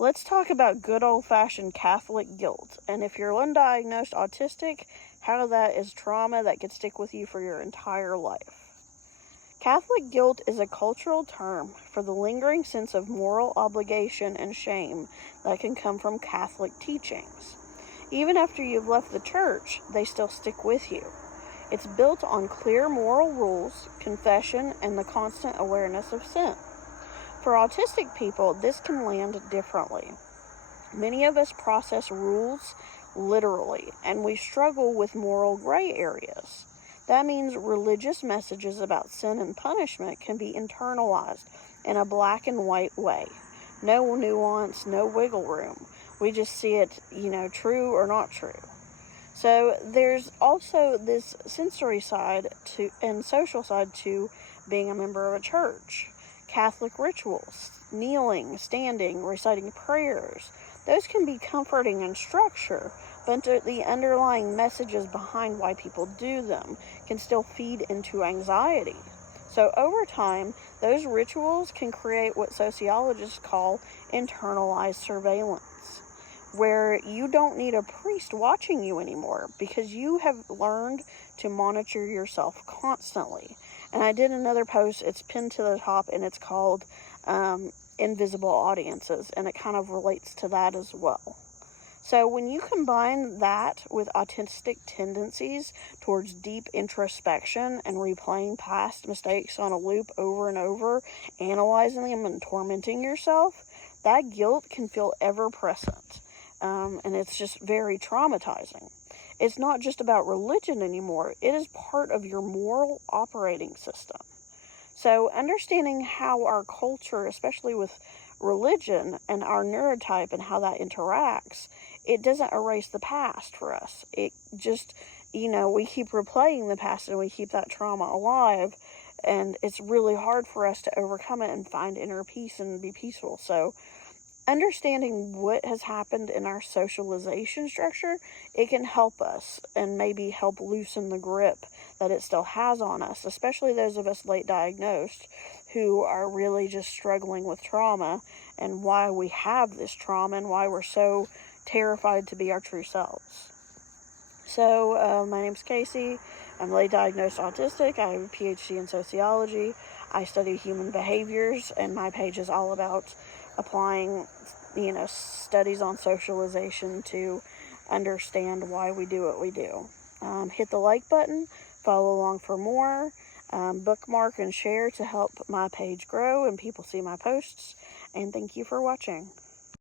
Let's talk about good old-fashioned Catholic guilt, and if you're undiagnosed autistic, how that is trauma that could stick with you for your entire life. Catholic guilt is a cultural term for the lingering sense of moral obligation and shame that can come from Catholic teachings. Even after you've left the church, they still stick with you. It's built on clear moral rules, confession, and the constant awareness of sin. For autistic people, this can land differently. Many of us process rules literally, and we struggle with moral gray areas. That means religious messages about sin and punishment can be internalized in a black and white way. No nuance, no wiggle room. We just see it, true or not true. So there's also this sensory side and social side to being a member of a church. Catholic rituals, kneeling, standing, reciting prayers, those can be comforting in structure, but the underlying messages behind why people do them can still feed into anxiety. So over time, those rituals can create what sociologists call internalized surveillance, where you don't need a priest watching you anymore because you have learned to monitor yourself constantly. And I did another post, it's pinned to the top, and it's called Invisible Audiences, and it kind of relates to that as well. So when you combine that with autistic tendencies towards deep introspection and replaying past mistakes on a loop over and over, analyzing them and tormenting yourself, that guilt can feel ever present. And it's just very traumatizing. It's not just about religion anymore. It is part of your moral operating system. So understanding how our culture, especially with religion and our neurotype and how that interacts, it doesn't erase the past for us. It just, we keep replaying the past and we keep that trauma alive. And it's really hard for us to overcome it and find inner peace and be peaceful. So understanding what has happened in our socialization structure, it can help us and maybe help loosen the grip that it still has on us, especially those of us late diagnosed who are really just struggling with trauma and why we have this trauma and why we're so terrified to be our true selves. So, my name's Casey. I'm late diagnosed autistic. I have a PhD in sociology. I study human behaviors, and my page is all about applying, studies on socialization to understand why we do what we do. Hit the like button, follow along for more, bookmark and share to help my page grow and people see my posts, and thank you for watching.